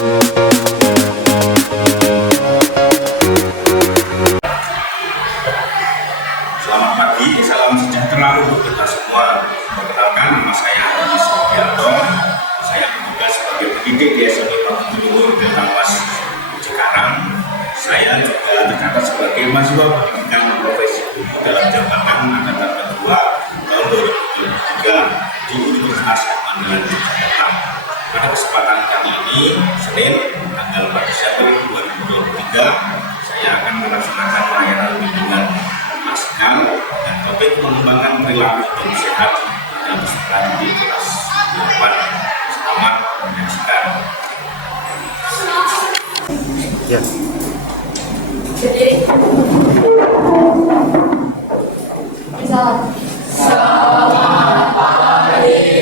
Selamat pagi, salam sejahtera untuk kita semua. Perkenalkan, nama saya Adi Sugiarto. Saya bertugas sebagai pendidik di SMP Pabrik Luhur Deltawas Cikarang. Saya juga tercatat sebagai mahasiswa pendidikan profesi dalam jabatan angkatan kedua tahun 2023 di Universitas Mandala Jakarta. Pada kesempatan kali ini, Senin, tanggal 4 Desember 2023, saya akan melaksanakan layanan bimbingan masker dan topik mengembangkan perilaku hidup sehat dan peserta di kelas 8. Selamat menyaksikan. Ya. Selamat pagi,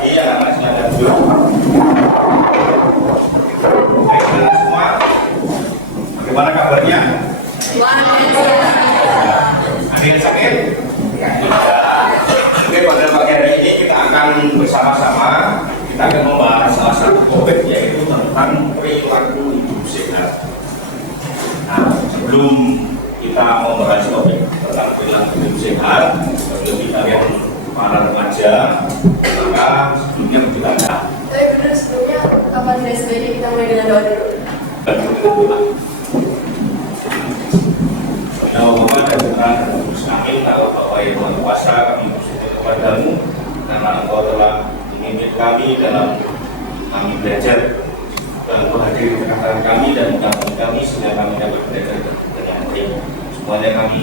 Iya, masih ada dulu. Baik, semua. Bagaimana kabarnya? Ada yang sakit? Oke, pada pagi hari ini kita akan bersama-sama membahas salah satu topik, yaitu tentang perilaku hidup sehat. Nah, sebelum kita membahas topik tentang perilaku hidup sehat, lebih kalian para remaja, maka sebelumnya kita ada. Tapi benar sebelumnya apa tidak sebaiknya kita mulai dengan doa dulu? Muhammad dan Tuhan dan Yesus kami, kalau Bapak yang Tuhan kuasa, kami bersyukur kepadamu karena Engkau telah memimpin kami dalam kami belajar dan menghadiri perkataan kami dan mengampuni kami sehingga kami dapat belajar dengan baik. Semuanya kami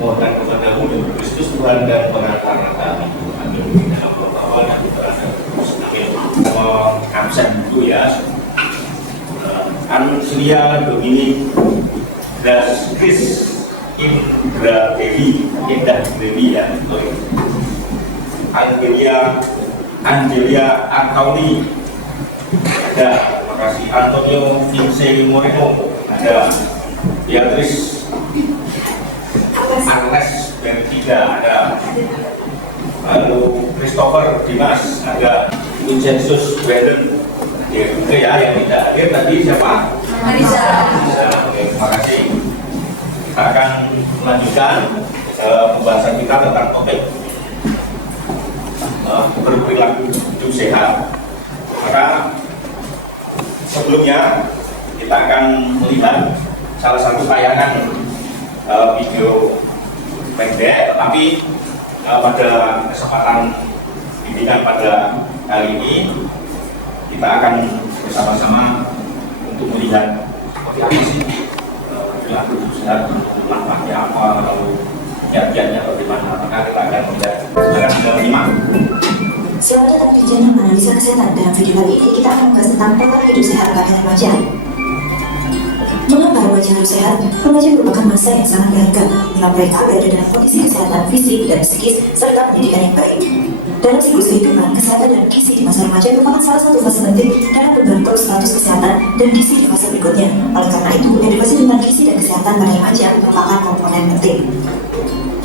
mohonkan kepadamu dan Kristus Tuhan dan pengantar kami. Amin. Dalam Bapa dan Putra dan Roh Kudus. Amin. Absen itu ya. Anuncia Domini Gratis Indra Dewi, Indah Dewi ya, Angelia Arkauni, ada, terima kasih. Antonio Vincent Moreno, ada. Beatrice Agnes Bertiga, ada. Lalu Christopher Dimas, ada. Vincentus Brandon, oke ya, yang tidak hadir tadi siapa? Marisa. Oke, terima kasih. Kita akan melanjutkan pembahasan kita tentang topik berperilaku hidup sehat. Maka sebelumnya kita akan melihat salah satu tayangan video pendek, tapi pada kesempatan bimbingan pada kali ini kita akan bersama-sama untuk melihat seperti apa sih perilaku hidup sehat, manfaatnya apa, lalu kiat-kiatnya bagaimana. Maka kita akan melihat. Silakan sudah menyimak. Selamat datang di channel Analisa Kesehatan. Dalam video kali ini kita akan membahas tentang pola hidup sehat pada remaja. Mengapa remaja hidup sehat? Remaja merupakan masa yang sangat berharga bila mereka berada dalam kondisi kesehatan fisik dan psikis serta pendidikan yang baik. Dalam siklus kehidupan, kesehatan dan gizi di masa remaja merupakan salah satu fase penting dalam membentuk status kesehatan dan gizi di fase berikutnya. Oleh karena itu, edukasi tentang gizi dan kesehatan pada remaja merupakan komponen penting.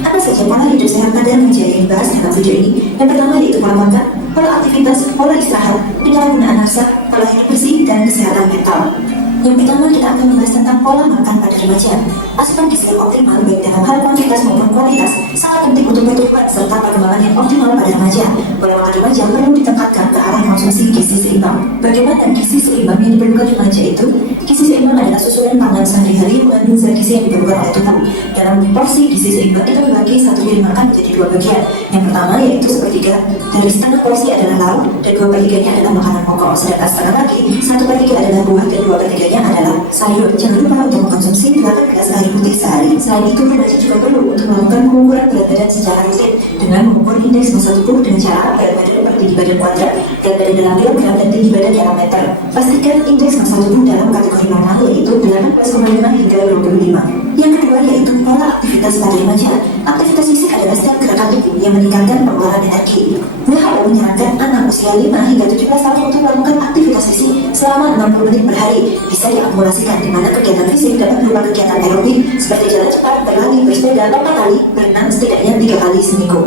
Apa saja pola hidup sehat pada remaja yang dibahas dalam video ini? Yang pertama yaitu pola makan, pola aktivitas, pola istirahat, penyalahgunaan nafsa, pola hidup bersih, dan kesehatan mental. Yang pertama kita akan membahas tentang pola makan pada remaja. Asupan gizi yang optimal baik dalam hal kuantitas maupun kualitas sangat penting untuk pertumbuhan serta perkembangan yang optimal pada remaja. Pola makan remaja perlu ditekankan ke arah konsumsi gizi seimbang. Bagaimana gizi seimbang yang diperlukan remaja itu? Gizi seimbang adalah susunan pangan sehari-hari mengandung zat gizi yang diperlukan oleh tubuh. Dalam porsi gizi seimbang kita membagi satu piring makan menjadi dua bagian. Yang pertama yaitu sepertiga dari setengah porsi adalah lauk dan 2/3 adalah makanan pokok. Sedangkan setengah lagi 1/3 adalah buah dan 2/3 adalah sayur. Jangan lupa untuk mengkonsumsi 8 gelas air putih sehari. Selain itu, remaja juga perlu untuk melakukan pengukuran berat badan secara rutin dengan mengukur indeks massa tubuh dengan cara berat badan per tinggi badan kuadrat, berat badan dalam kilogram dan tinggi badan dalam meter. Pastikan indeks massa tubuh dalam kategori normal yaitu 18,5 hingga 25. Yang kedua yaitu pola aktivitas pada remaja. Aktivitas fisik adalah setiap gerakan tubuh yang meningkatkan pengeluaran energi. WHO menyarankan anak usia 5 hingga 17 tahun untuk melakukan aktivitas fisik selama 60 menit per hari. Bisa diakumulasikan di mana kegiatan fisik dapat berupa kegiatan aerobik seperti jalan cepat, berlari, bersepeda 4 kali, berenang setidaknya 3 kali seminggu.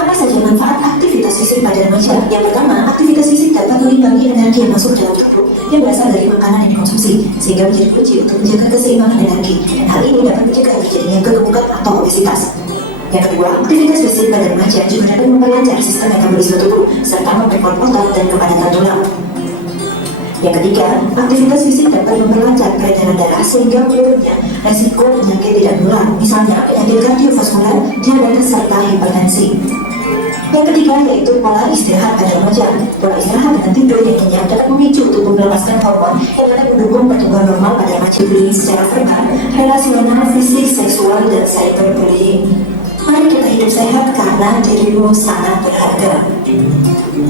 Apa saja manfaat aktivitas fisik pada remaja? Yang pertama, aktivitas fisik energi yang masuk ke dalam tubuh yang berasal dari makanan yang dikonsumsi, sehingga menjadi kunci untuk menjaga keseimbangan energi, dan hal ini dapat mencegah terjadinya kegemukan atau obesitas. Yang kedua, aktivitas fisik pada remaja juga dapat memperlancar sistem metabolisme tubuh serta memperkuat otot dan kepadatan tulang. Yang ketiga, aktivitas fisik dapat memperlancar peredaran darah sehingga menurunnya resiko penyakit tidak menular, misalnya penyakit kardiovaskular, diabetes, serta hipertensi. Yang ketiga yaitu pola istirahat pada remaja. Pola istirahat dengan tidur yang nyenyak dapat memicu tubuh melepaskan hormon yang dapat mendukung pertumbuhan normal pada remaja. Bullying secara verbal, relasional, fisik, seksual, dan cyberbullying. Mari kita hidup sehat karena dirimu sangat berharga.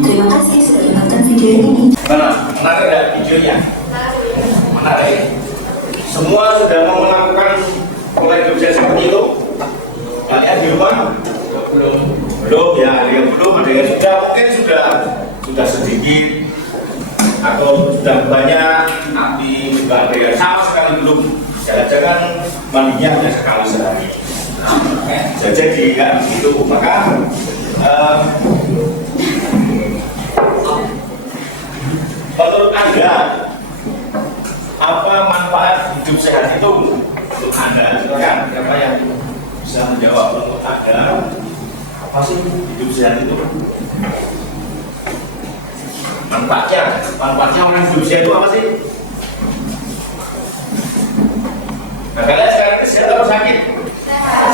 Terima kasih sudah menonton video ini. Mana? Menarik ya videonya? Menarik. Semua sudah mau melakukan pola hidup sehat seperti itu? Kalian di rumah? Belum ya, ada yang belum, ada yang sudah, mungkin sudah sedikit atau sudah banyak, tapi juga ada yang sama sekali belum. Jangan-jangan mandinya hanya sekali sehari. Jadi kan begitu, maka menurut Anda apa manfaat hidup sehat itu untuk Anda? Silakan, siapa yang bisa menjawab untuk Anda? Apa sih hidup sehat itu? Manfaatnya orang hidup sehat itu apa sih? Nah, kalian sekarang ini sehat atau sakit?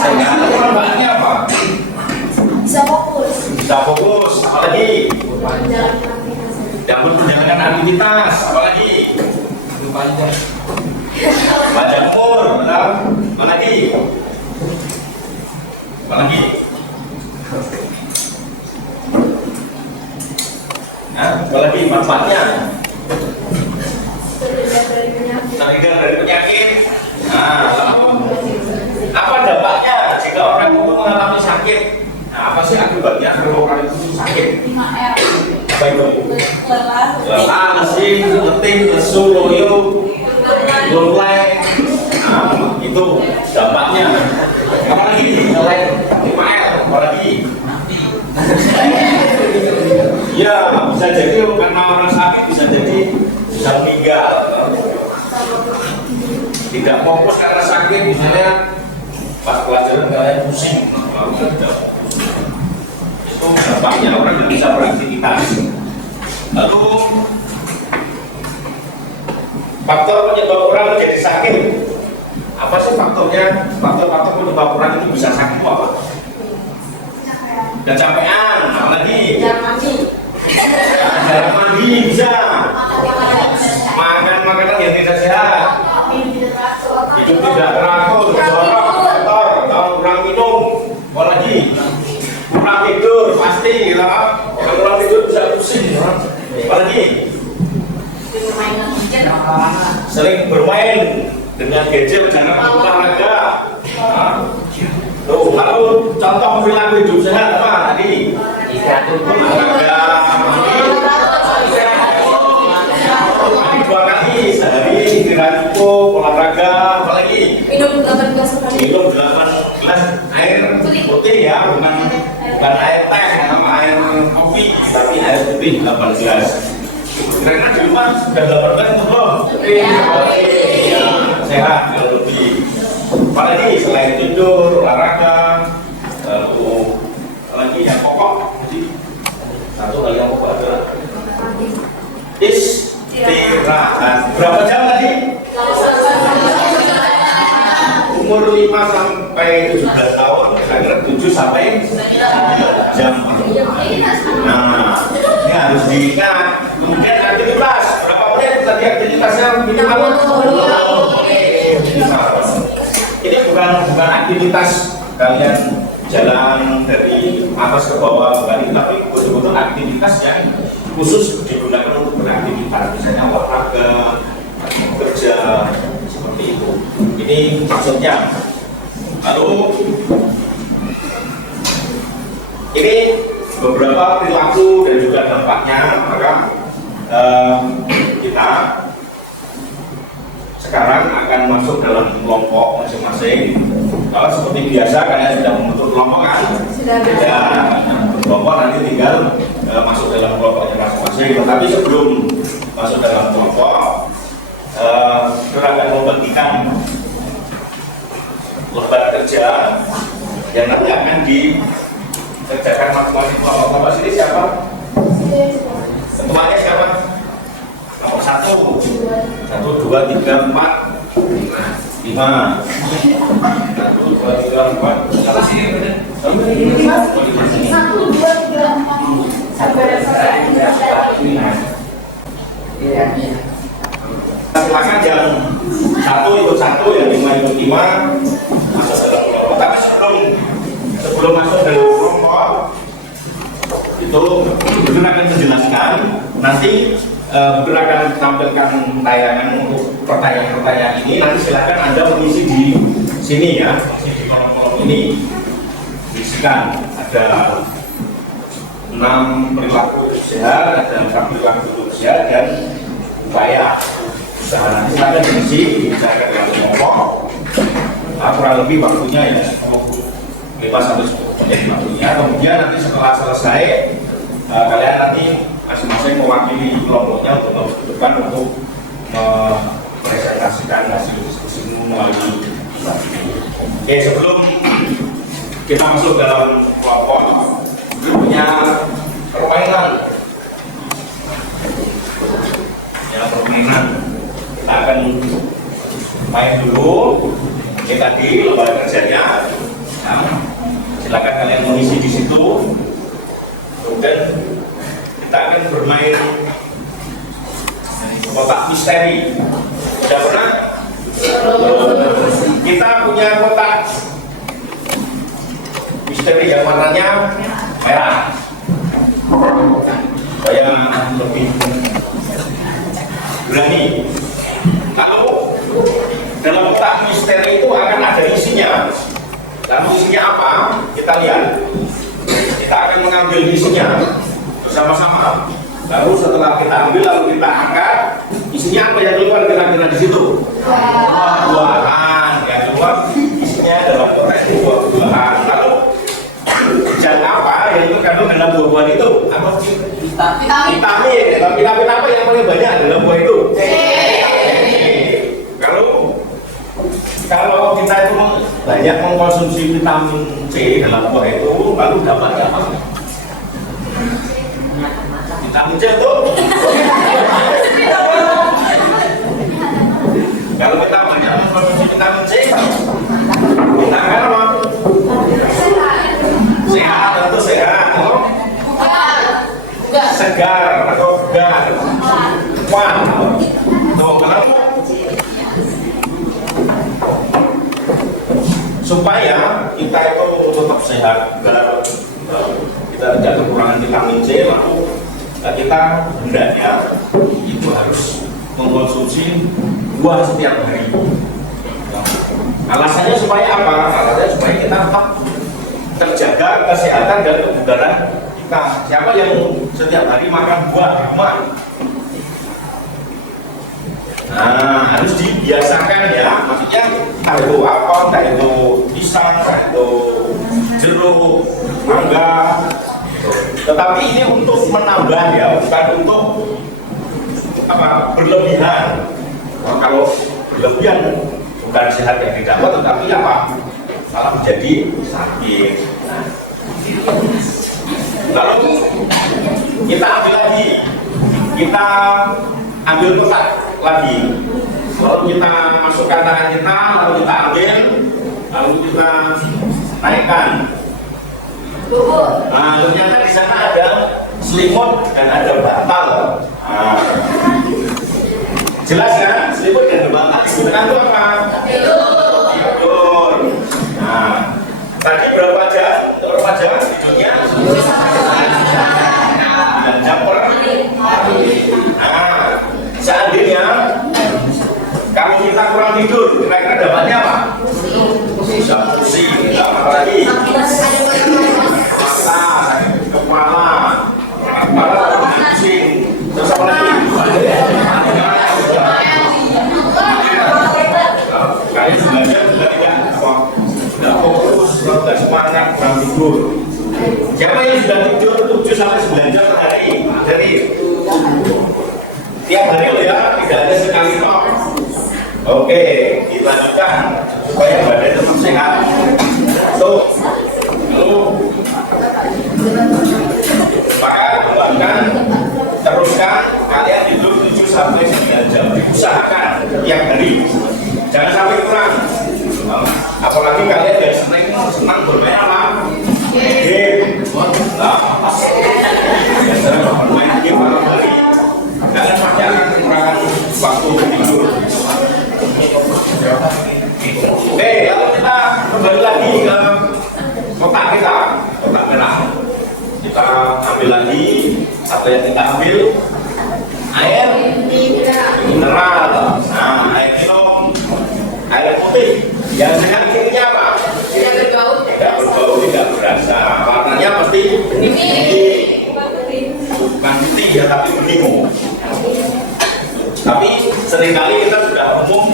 Sehat. Manfaatnya apa? Bisa fokus. Bisa fokus. Apalagi? Dapat menjalankan aktivitas. Apalagi? Panjang umur. Apalagi? Apalagi? Nah, apalagi manfaatnya? Terhindar dari penyakit. Nah, apa dampaknya jika orang itu mengalami sakit? Nah, apa sih akibatnya kalau orang itu sakit? Apa itu? Lelah, lesin, letih, lesu, loyo, lunglai. Nah, itu dampaknya. Apalagi? Apalagi? Ya, bisa jadi karena orang sakit, bisa jadi bisa meninggal. Tidak fokus karena sakit, misalnya pas pelajaran kalian pusing, itu dampaknya orang tidak bisa beraktivitas. Lalu faktor penyebab orang menjadi sakit, apa sih faktornya? Faktor-faktor penyebab orang itu bisa sakit itu apa? Kecapean, apalagi? Jarang mandi bisa. Makan makanan yang tidak sehat. Hidup tidak teratur, jorok, kotor, atau kurang minum. Apalagi? Kurang tidur, pasti lah. Kalau kurang tidur bisa pusing. Apalagi? Sering bermain dengan gadget, jangan olahraga. Tuh, lalu contoh perilaku hidup sehat apa tadi? Olahraga, dua kali sehari, istirahat cukup, olahraga, apalagi? Minum 8 gelas per hari. Minum 8 gelas air putih ya, bukan air teh sama air kopi, tapi air putih 8 gelas. Karena di rumah sudah 8 gelas itu belum? Iya, sehat kalau lebih. Apalagi selain tidur, olahraga, lalu apalagi yang pokok. Satu lagi yang pokok adalah istirahat. Berapa jam tadi? Umur 5 sampai 17 tahun, saya kira 7 sampai 9 jam. Nah, ini harus diingat. Kemudian aktivitas, berapa menit tadi aktivitasnya minimal? Ini bukan aktivitas kalian jalan dari atas ke bawah, bukan, tapi betul-betul aktivitas yang khusus digunakan untuk beraktivitas, misalnya olahraga, kerja, seperti itu. Ini maksudnya. Lalu ini beberapa perilaku dan juga dampaknya, maka kita sekarang akan masuk dalam kelompok masing-masing. Kalau seperti biasa kalian sudah membentuk kelompok kan? Sudah. Ya, kelompok nanti tinggal masuk dalam kelompoknya masing-masing. Tetapi sebelum masuk dalam kelompok, saudara akan membagikan lembar kerja yang nanti akan dikerjakan masing-masing kelompok. Sini siapa? Ketuanya siapa? Nomor 1, 1, 2, 3, 4, 5. 1, 2, 3, 4. Salah sini benar. 1, 2, 3, 4. Silakan yang 1 ikut 1, yang 5 ikut 5 masuk dalam kelompok. Tapi sebelum masuk dalam kelompok itu Bunda akan menjelaskan. Nanti Bunda akan tampilkan tayangan untuk pertanyaan-pertanyaan ini. Nanti silakan Anda mengisi di sini ya, di kolom-kolom ini. Isikan ada 6 perilaku sehat, ada 4 perilaku sehat dan upaya usaha. Nanti silakan diisi, bicarakan dengan kelompok. Kurang lebih waktunya ya 5 sampai 10 menit waktunya. Kemudian nanti setelah selesai kalian nanti masing-masing mewakili kelompoknya untuk membutuhkan untuk mempresentasikan hasil diskusi melalui. Oke, sebelum kita masuk dalam kelompok, punya permainan. Ya, permainan. Kita akan main dulu. Ini tadi lembar kerjanya. Nah, silakan kalian mengisi di situ. Kemudian kita akan bermain kotak misteri. Sudah pernah? Kita punya kotak misteri yang warnanya merah. Supaya lebih berani. Lalu dalam kotak misteri itu akan ada isinya. Lalu isinya apa? Kita lihat. Kita akan mengambil isinya bersama-sama. Lalu setelah kita ambil, lalu kita angkat, isinya apa yang keluar kira-kira di situ? Buah-buahan. Yang keluar isinya adalah kotak buah-buahan. Lalu zat apa yang terkandung dalam buah-buahan itu? Apa? Vitamin. Vitamin apa yang paling banyak dalam buah itu? Kalau kita itu banyak mengkonsumsi vitamin C dalam buah itu, lalu dapat apa? Vitamin C itu? Kalau kita banyak mengkonsumsi vitamin C, kita akan apa? Sehat, tentu sehat. Segar atau bugar. Kuat. Tuh, kenapa? Supaya kita itu tetap sehat, kita tidak kekurangan vitamin C, lalu kita hendaknya itu harus mengkonsumsi buah setiap hari. Alasannya supaya apa? Alasannya supaya kita tetap terjaga kesehatan dan kebugaran kita. Siapa yang setiap hari makan buah rumah? Nah, harus dibiasakan ya, maksudnya entah itu apel, entah itu pisang, entah itu jeruk, mangga gitu. Tetapi ini untuk menambah ya, bukan untuk apa berlebihan. Nah, kalau berlebihan bukan sehat yang didapat, tetapi apa? Malah menjadi sakit. Nah, gitu. Lalu kita ambil lagi, kita ambil kotak lagi, lalu kita masukkan tangan kita, lalu kita ambil, lalu kita naikkan. Nah, ternyata di sana ada selimut dan ada bantal. Nah, jelas kan? Selimut dan bantal digunakan untuk apa? Tidur. Nah, tadi berapa jam? Berapa jam tidurnya? Dan jam per? Nah, seandainya kalau kita kurang tidur, kira-kira dapatnya apa? Bisa pusing, apa lagi? Mata, kepala, pusing, terus apa lagi? Kayak sebenarnya tidak fokus, tidak semangat. Tidak ada sekali kok. Oke, dilanjutkan supaya badan tetap sehat. Tuh, maka kembangkan, teruskan kalian hidup 7 sampai 9 jam. Usahakan tiap hari, jangan sampai kurang. Apalagi kalian yang senang bermain apa? Game. Biasanya bermain game malam hari. Kalian pasti akan kekurangan waktu tidur. Oke, lalu kita kembali lagi ke kotak kita, kotak merah. Kita ambil lagi satu yang kita ambil air mineral. Nah, air minum, air putih. Yang dengan kirinya apa? Tidak berbau. Tidak berbau, tidak berasa. Warnanya pasti bukan putih ya, tapi bening. Tapi seringkali kita sudah umum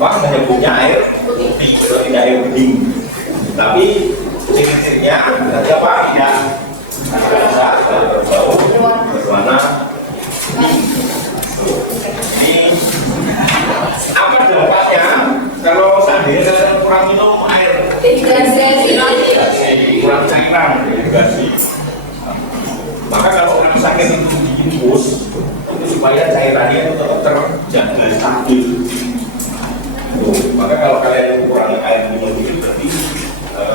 menyebutnya air putih, tidak air bening. Tapi ciri-cirinya berarti apa? Tidak berasa, tidak berbau, berwarna. Ini apa dampaknya kalau seandainya saya kurang minum air? Kurang cairan, dehidrasi. Maka kalau orang sakit itu diinfus, itu supaya cairannya itu tetap terjaga stabil. Maka kalau kalian kurang air minum itu berarti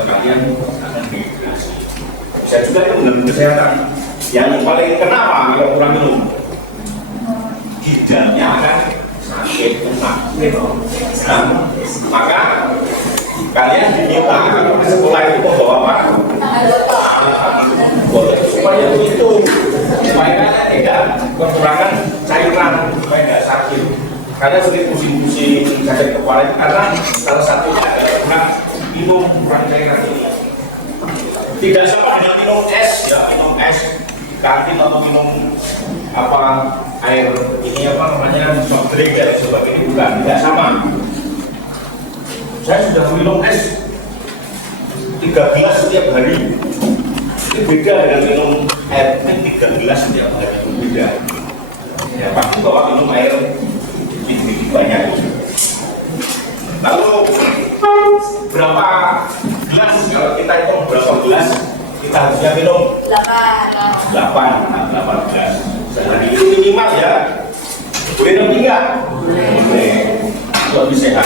kalian akan dehidrasi. Bisa juga yang mengganggu kesehatan. Yang paling kenapa kalau kurang minum? Ginjalnya akan sakit. Nah, maka kalian diminta kalau di sekolah itu membawa apa? Supaya itu supaya kalian tidak kekurangan cairan, supaya tidak sakit. Kalian sering pusing-pusing sakit kepala itu karena salah satunya adalah kurang minum, kurang cairan ini. Tidak sama dengan minum es, ya minum es kantin atau minum apa air ini apa namanya soft drink dan sebagainya, bukan, tidak sama. Saya sudah minum es 3 gelas setiap hari. Itu beda dengan minum air 3 gelas setiap hari, itu beda. Ya pasti bahwa minum air lebih banyak. Lalu berapa gelas, kalau kita hitung berapa gelas kita harusnya minum? 8 gelas sehari itu minimal ya. Boleh lebih nggak? Boleh. Itu lebih sehat.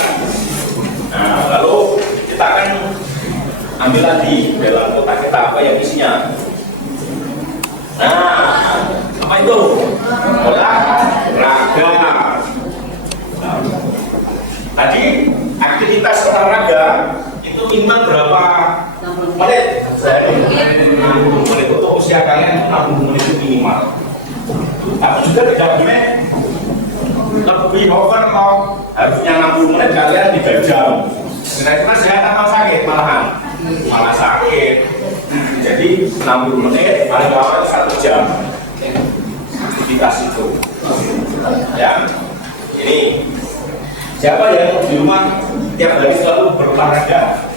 Nah, lalu kita akan ambil lagi dalam kotak kita apa yang isinya. Nah, apa itu? Olahraga. Nah, tadi aktivitas olahraga itu minimal berapa menit sehari? 60 menit. Untuk usia kalian 60 menit itu minimal. Tapi juga tidak boleh lebih over atau harusnya 60 menit kalian 3 jam. Kira-kira sehat atau sakit? Malah sakit. Jadi 60 menit paling lama 1 jam aktivitas itu. Ya, ini siapa yang di rumah tiap hari selalu berolahraga?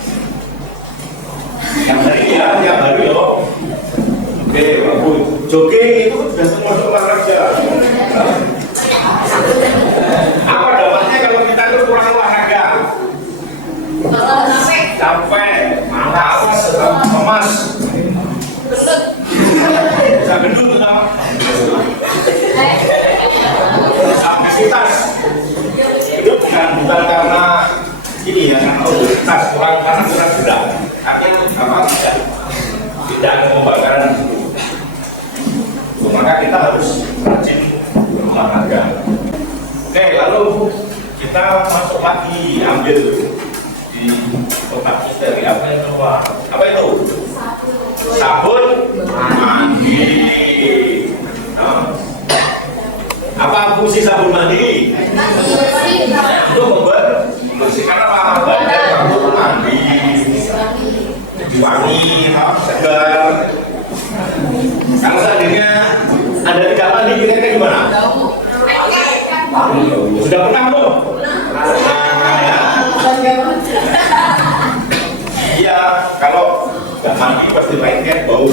Tiap hari ya, tiap hari loh. Oke, bagus. Jogging itu sudah termasuk olahraga. Apa dampaknya kalau kita itu kurang olahraga? Capek, malas, lemas, bisa gendut atau aktivitas itu bukan karena ini ya, karena obesitas, karena kurang gerak, artinya apa? Tidak ada pembakaran itu. Maka kita harus rajin berolahraga. Oke, lalu kita masuk lagi, ambil di kotak kita dari apa yang keluar? Apa itu? Sabun mandi. Nah, apa fungsi sabun mandi? Untuk membersihkan apa? Badan waktu mandi. Jadi wangi, segar. Kalau seandainya Anda tidak mandi, kira-kira gimana? Sudah pernah belum? Iya, kalau nggak mandi pasti baiknya bau.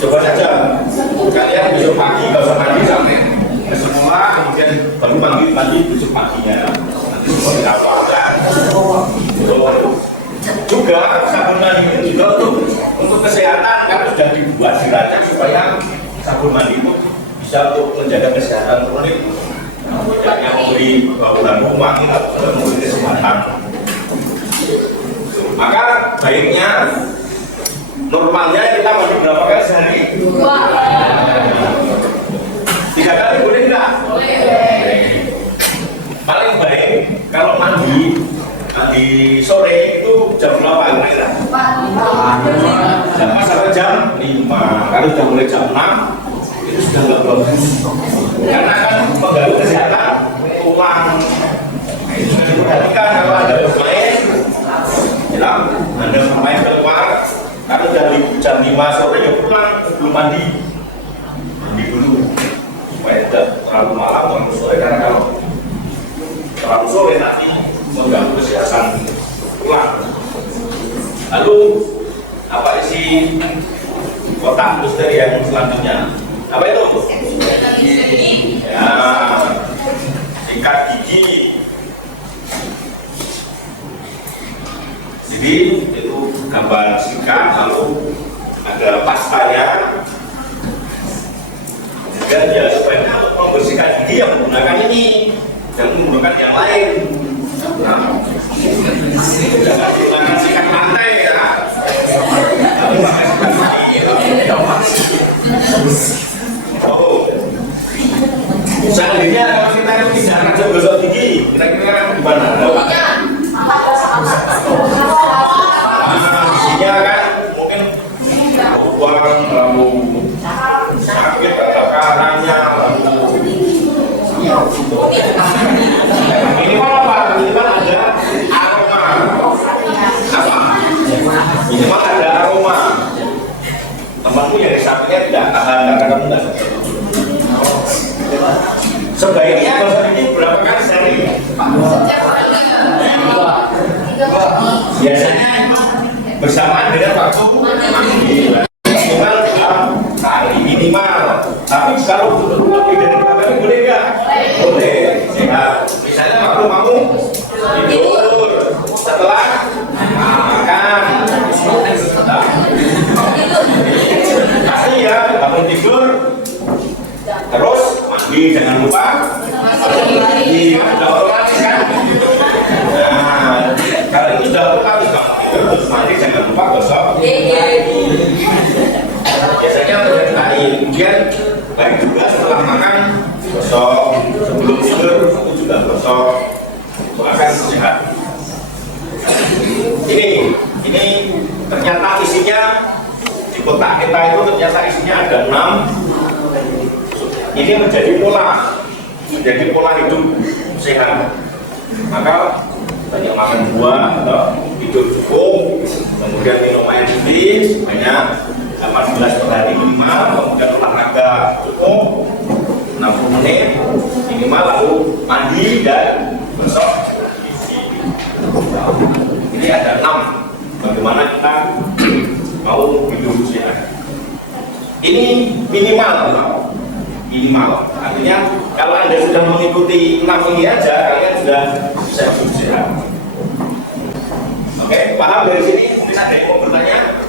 Coba saja kalian besok pagi nggak usah mandi sampai ke sekolah, kemudian baru mandi besok paginya. Nanti sekolah dirapakan. Juga sabun mandi itu juga untuk kesehatan kan sudah dibuat diracik supaya sabun mandi itu bisa untuk menjaga kesehatan kulit. Yang memberi bauan rumah atau memberi kesehatan. Maka baiknya normalnya kita mandi berapa kali sehari? 3 kali boleh nggak? Paling baik kalau mandi sore itu jam berapa kira-kira? Jam sampai jam 5. Kalau sudah mulai jam 6 itu sudah nggak bagus. Karena kan mengganggu kesehatan tulang. Itu diperhatikan kalau ada pemain, bilang Anda pemain keluar. Kalau dari jam 5 sore ya pulang sebelum mandi dulu supaya tidak terlalu malam terlalu sore, karena kalau terlalu sore nanti mengganggu kesehatan tulang. Lalu apa isi kotak misteri yang selanjutnya? Apa itu? Ya, sikat gigi. Jadi itu gambar sikat, lalu ada pastanya. Dan ya supaya membersihkan gigi yang menggunakan ini, jangan menggunakan yang lain. Jangan menggunakan sikat lantai ya. Lalu pakai sikat gigi. Oh, seandainya kalau kita tidak rajin gosok gigi, kira-kira gimana? Isinya kan mungkin uang, lalu sakit atau kanannya, lalu minimal apa? Minimal ada aroma. Apa? Minimal ada aroma. Temanku yang di sampingnya tidak tahan karena kamu tidak. Sebaiknya gosok gigi berapa kali sehari? Biasanya bersamaan dengan waktu mandi minimal 6 kali minimal. Tapi kalau lebih dari 2 kali boleh nggak? Boleh. Ya, misalnya waktu kamu tidur setelah makan, pasti ya bangun tidur terus mandi, jangan lupa mandi, sudah otomatis kan. Nah, kalau itu sudah otomatis terus mandi, jangan lupa gosok. Biasanya untuk hari, kemudian baik juga setelah makan gosok, sebelum tidur itu juga gosok, itu akan sehat. Ini ternyata isinya di kotak kita itu ternyata isinya ada 6. Ini menjadi pola hidup sehat. Maka banyak makan buah, hidup cukup, kemudian minum air putih sebanyak 8 gelas per hari minimal, kemudian olahraga cukup 60 menit minimal, lalu mandi dan gosok gigi. Ini ada 6. Bagaimana kita mau hidup sehat? Ini minimal. Artinya kalau Anda sudah mengikuti 6 ini aja, kalian sudah bisa hidup sehat. Oke, paham dari sini? Mungkin ada yang mau bertanya?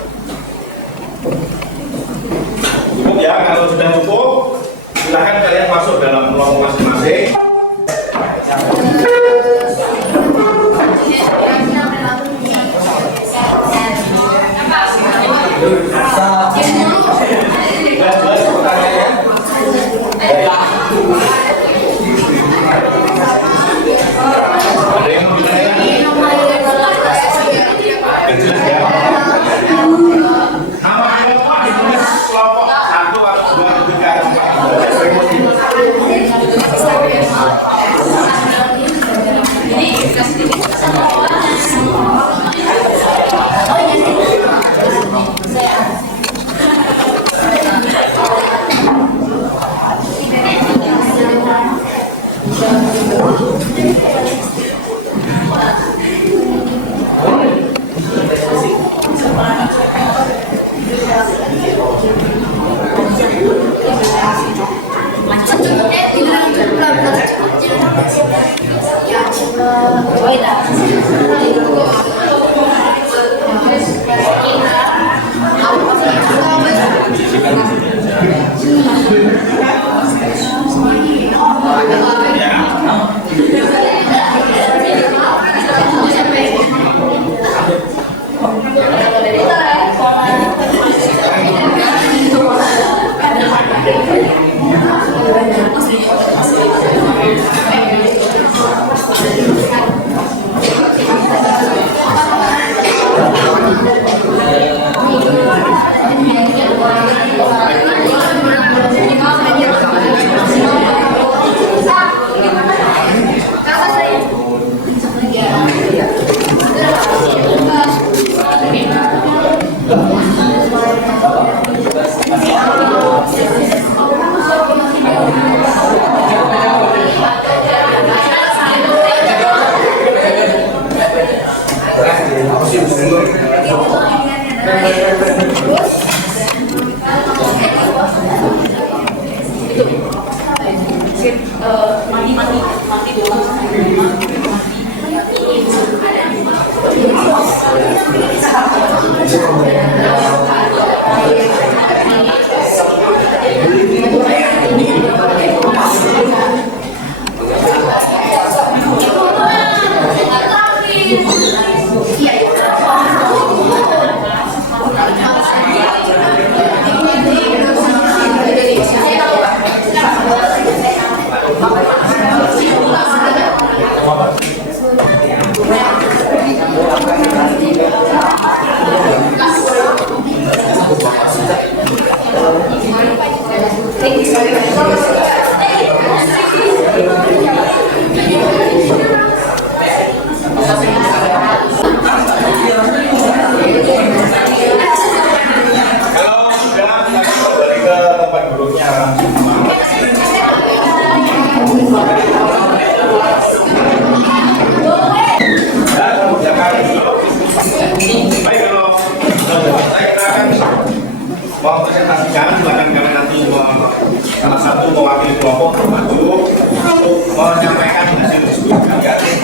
Cukup ya, kalau sudah cukup, silakan kalian masuk dalam kelompok masing-masing. Macam kembali ke tempat duduknya. Baik, kalau saya akan mau presentasikan, silakan kami nanti salah satu mewakili kelompok maju untuk menyampaikan hasil diskusi kalian.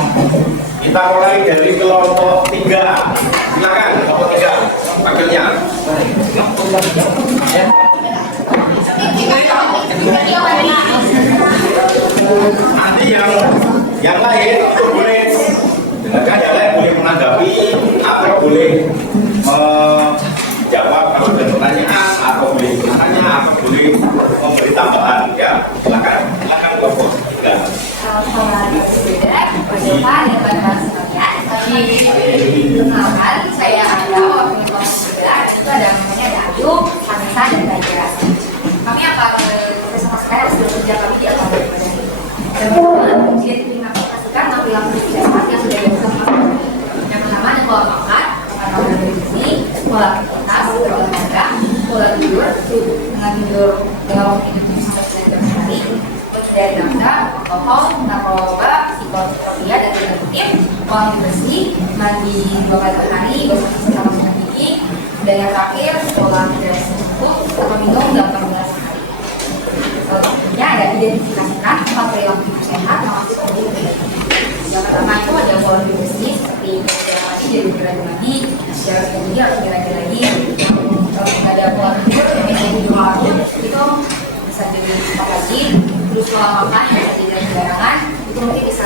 Kita mulai dari kelompok 3. Silakan kelompok 3, wakilnya. Nanti yang lain boleh dengarkan, yang lain boleh menanggapi atau boleh jawab kalau ada pertanyaan, atau boleh bertanya, atau boleh memberi tambahan. Ya, silakan kelompok 3. Perkenalkan, saya ada wakil kelompok 3, itu ada namanya Dayu, Vanessa, dan Baja. Kami akan bersama-sama hasil kerja kami di akademi badan. Dan kemudian diinformasikan tampilan persiapan yang sudah dilakukan. Yang pertama ada pola makan, atau dari sini, pola aktivitas, berolahraga, pola tidur, dengan tidur dalam waktu itu sampai 9 jam sehari, dari daftar, alkohol, narkoba, psikotropia, dan preventif, pola bersih, mandi 2 kali per hari, gosok bersama sikat gigi, dan yang terakhir, pola hidrasi cukup, atau minum 18 hari. Selanjutnya ada identifikasikan 4 perilaku hidup sehat yang masuk ke diri. Yang pertama itu ada pola hidup bersih, seperti berjalan jadi berjalan lagi, jalan tinggi harus jalan lagi. Ada pola tidur yang tidur malam itu bisa jadi cepat lagi. Terus pola makan yang bisa jadi sembarangan itu mungkin bisa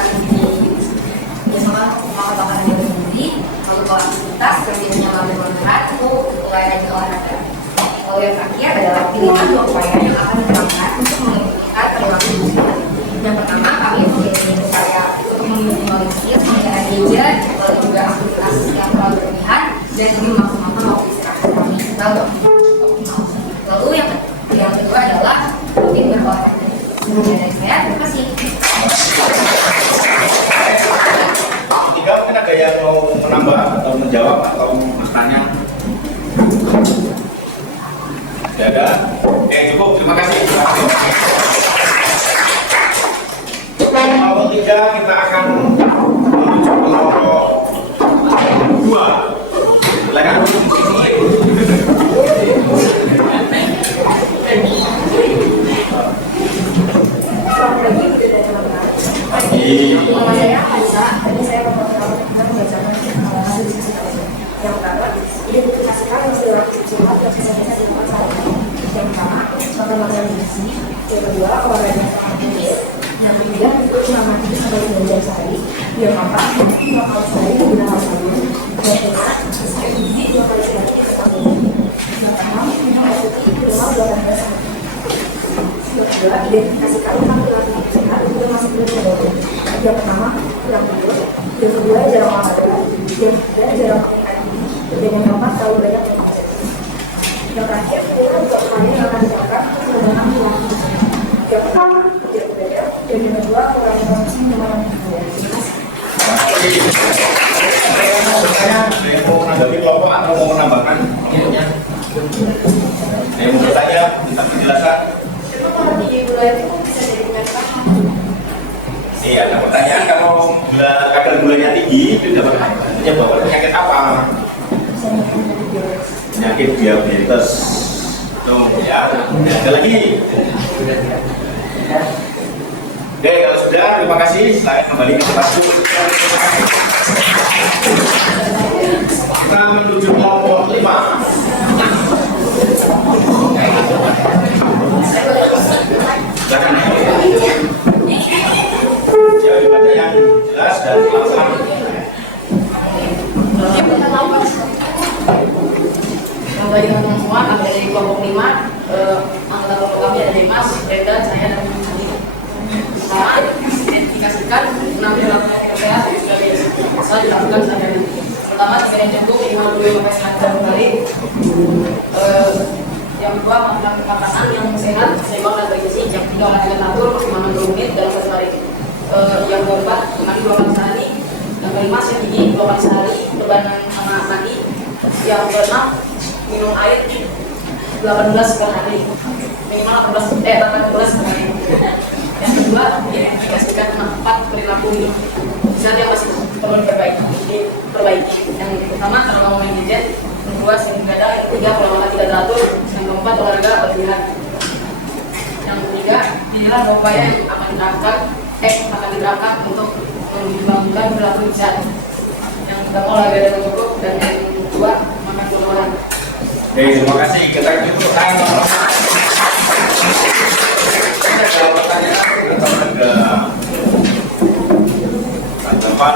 biasakan makan makanan yang sendiri. Lalu pola aktivitas yang biasanya lebih berat itu mulai dari olahraga. Lalu yang terakhir adalah pilihan 2 upaya yang akan diterapkan untuk meningkatkan perilaku hidup sehat. Yang pertama kami memilih upaya untuk meminimalisir penggunaan gadget, lalu juga aktivitas yang terlalu berlebihan dan juga memaksimalkan waktu istirahat kami lalu optimal. Lalu yang kedua adalah rutin berolahraga. Dari saya, terima kasih. Tiga, mungkin ada yang mau menambah atau menjawab atau bertanya? Tidak ada? Oke, cukup. Terima kasih. Kelompok 3 kita akan menuju kelompok 2. Silakan. Nama saya Hansa, tadi saya membacakan hasil diskusi kami. Yang pertama, identifikasikan hasil sehat yang bisa kita dilakukan saat ini. Yang pertama, makan makanan gizi. Yang kedua, olahraga yang aktif. Yang ketiga, itu selama 3 sampai 9 jam sehari. Yang keempat, 2 kali sehari menggunakan sabun. Yang kelima, sikat gigi 2 kali sehari ketemu. Yang keenam, minum air putih minimal 2 kali sehari. Yang kedua, identifikasikan 4 perilaku hidup sehat juga masih belum terbaru. Yang pertama, kurang tidur. Yang kedua, jarang olahraga. Yang ketiga, jarang makan air putih. Dan yang keempat, terlalu banyak minum air. Yang terakhir, kita juga upaya yang akan diterapkan untuk menggunakan perilaku hidup sehat. Yang pertama, tidak berbeda. Dan yang kedua, kurangi konsumsi minuman beralkohol. Saya mau menanggapi kelompok atau mau menambahkan kelompoknya? Saya mau bertanya tentang penjelasan. Kalau di wilayah itu bisa jadi penyakit. Iya, ada pertanyaan, kalau kadar gulanya tinggi itu dapat menyebabkan penyakit apa? Penyakit diabetes. Tuh, ya. Ada lagi. Oke, kalau sudah, terima kasih. Saya kembali ke tempat. Kita menuju kelompok 5. Silakan. Jawabannya yang jelas dan langsung. Yang tadi teman-teman semua, kami dari kelompok 5, anggota kelompok kami ada Dimas, Brenda, saya, dan Budi. Pertama, identifikasikan 6 perilaku hidup sehat yang sudah bisa dilakukan sehari-hari. Pertama, tidur yang cukup 50-100 jam per hari. Yang kedua, makan makanan yang sehat, seimbang dan bergizi. yang 3 olahraga teratur maksimal 60 menit dalam satu hari. Yang keempat, mandi 2 kali sehari. Yang kelima, sikat gigi 2 kali sehari berbarengan sama mandi. Yang keenam, minum air 18 per hari, minimal 18 per hari. Yang kedua, identifikasikan 4 perilaku hidup. Misalnya dia masih perlu diperbaiki. Yang pertama, kalau mau main gadget. Yang kedua, sering begadang. Yang ketiga, pola makan tidak teratur. Yang keempat, olahraga berlebihan. Yang ketiga, inilah upaya yang akan diterapkan untuk membangunkan perilaku sehat. Yang pertama, olahraga dengan cukup, dan yang kedua, makan berlebihan. Oke, terima kasih. Kita itu ada pertanyaan kita ke depan.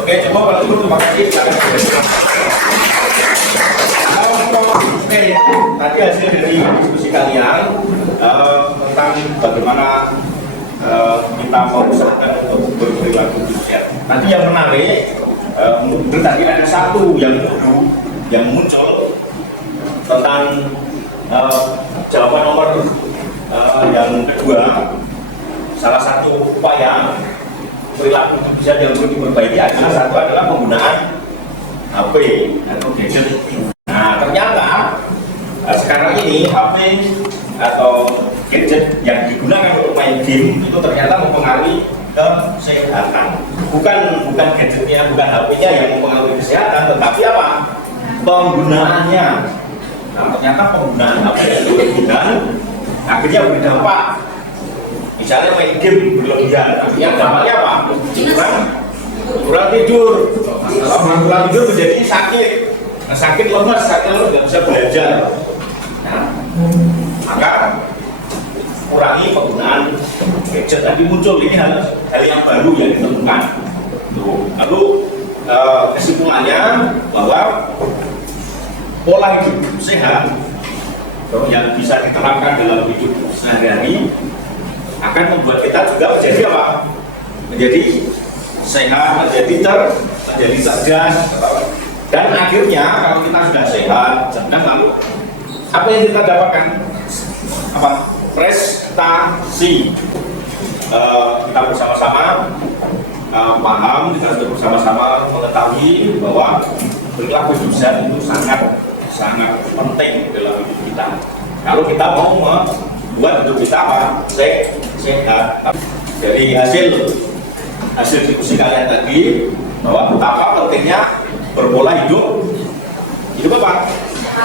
Oke, coba kalau dulu terima kasih. Oke, tadi hasil dari diskusi kalian tentang bagaimana kita mengusahakan untuk berperilaku sehat. Nanti yang menarik, mungkin tadi ada satu yang muncul tentang jawaban nomor yang kedua. Salah satu upaya perilaku hidup sehat yang perlu diperbaiki adalah penggunaan HP atau gadget. Nah, ternyata sekarang ini HP atau gadget yang digunakan untuk main game itu ternyata mempengaruhi kesehatan. Bukan gadgetnya, bukan HP-nya yang mempengaruhi kesehatan, tetapi apa? Penggunaannya. Nah, ternyata penggunaan HP itu berlebihan akhirnya berdampak. Misalnya main game berlebihan, akhirnya dampaknya apa? Kurang tidur. Kalau kurang tidur menjadi sakit. Nah, sakit lemas nggak bisa belajar. Nah, maka kurangi penggunaan gadget. Tadi muncul ini hal yang baru yang ditemukan. Lalu kesimpulannya bahwa pola hidup sehat yang bisa diterapkan dalam hidup sehari-hari akan membuat kita juga menjadi apa? Menjadi sehat, menjadi cerdas. Dan akhirnya kalau kita sudah sehat, cerdas, lalu apa yang kita dapatkan? Apa? Prestasi. Kita bersama-sama paham, kita sudah bersama-sama mengetahui bahwa perilaku hidup sehat itu sangat penting dalam hidup kita. Kalau kita mau membuat hidup kita apa? Sehat. Dari hasil diskusi kalian tadi bahwa betapa pentingnya berpola hidup apa?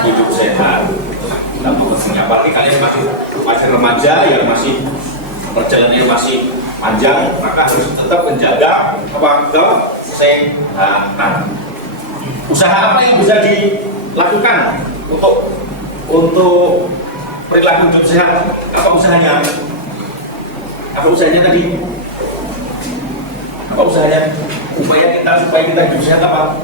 Hidup sehat. Betapa pentingnya, apalagi kalian masih remaja yang masih perjalanannya masih panjang, maka harus tetap menjaga kesehatan. Usaha apa yang bisa dilakukan untuk perilaku hidup sehat? Apa usahanya? Apa usahanya tadi? Apa usahanya? Supaya kita hidup sehat apa?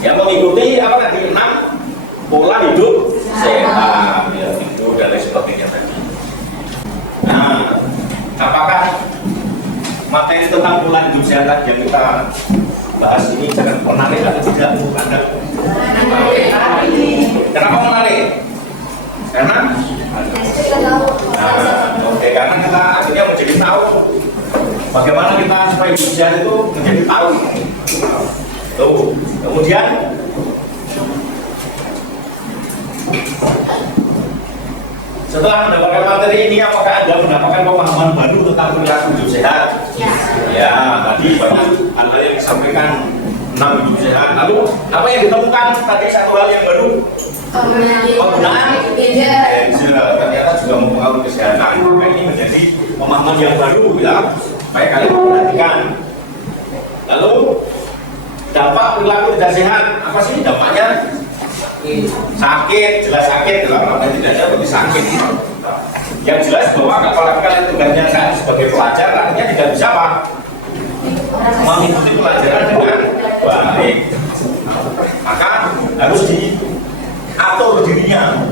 Yang mengikuti apa tadi? 6 pola hidup sehat. Ya, itu dari sebagainya tadi. Nah, apakah materi tentang pola hidup sehat yang kita bahas ini jangan menarik atau tidak? Kenapa menarik? Karena karena kita akhirnya menjadi tahu bagaimana kita supaya hidup sehat itu menjadi tahu. Tuh, kemudian setelah mendapatkan materi ini, apakah Anda mendapatkan pemahaman baru tentang perilaku hidup sehat? Ya, tadi banyak hal yang disampaikan tentang hidup sehat. Lalu apa yang ditemukan tadi satu hal yang baru? Penggunaan gadget ternyata juga mempengaruhi kesehatan. Maka ini menjadi pemahaman yang baru ya, supaya kalian perhatikan. Lalu dampak perilaku tidak sehat apa sih dampaknya? Sakit, jelas sakit. Kalau tidak ada berarti sakit. Yang jelas bahwa kalau kalian tugasnya saat sebagai pelajar, artinya tidak bisa apa? Mengikuti pelajaran dengan baik. Maka harus diatur dirinya.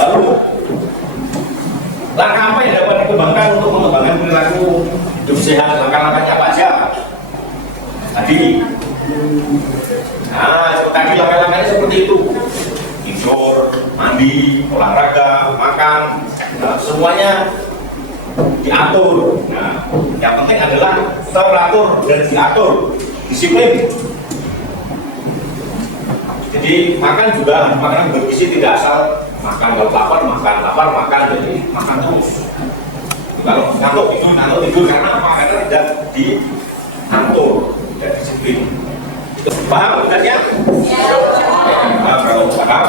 Lalu langkah apa yang dapat dikembangkan untuk mengembangkan perilaku hidup sehat? Langkah-langkahnya apa aja? Tadi langkah-langkahnya seperti itu. tidur, mandi, olahraga, makan, semuanya diatur. Nah, yang penting adalah teratur dan diatur, disiplin. Jadi makan juga harus makanan bergizi, tidak asal makan kalau lapar makan, jadi makan terus. Kalau ngantuk tidur karena apa? Karena tidak diatur dan disiplin. Paham kan ya? Nah,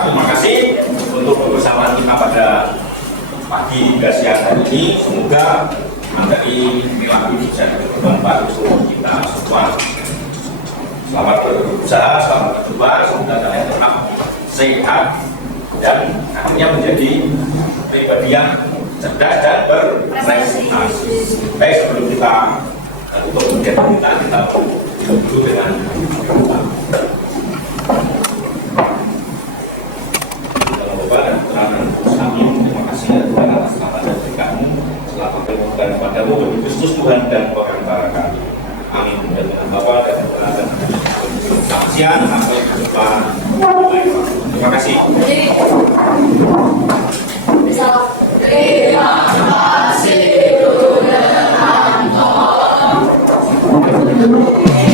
terima kasih untuk kebersamaan kita pada pagi hingga siang hari ini. Semoga materi perilaku bisa bermanfaat untuk kita semua. Selamat berusaha, selamat berdoa, semoga kalian tetap sehat dan akhirnya menjadi pribadi yang cerdas dan berprestasi. Baik, sebelum kita tutup kegiatan kita dulu dengan Bapak dan keterangan kami. Terima kasih atas selamat dan berkahmu. Selamat berdoa kepadamu bagi Kristus Tuhan dan pengantara kami. Amin. Dan dengan Bapa dan Putra dan Roh Kudus. Selamat siang, sampai jumpa. Terima kasih. Terima kasih Tuhan.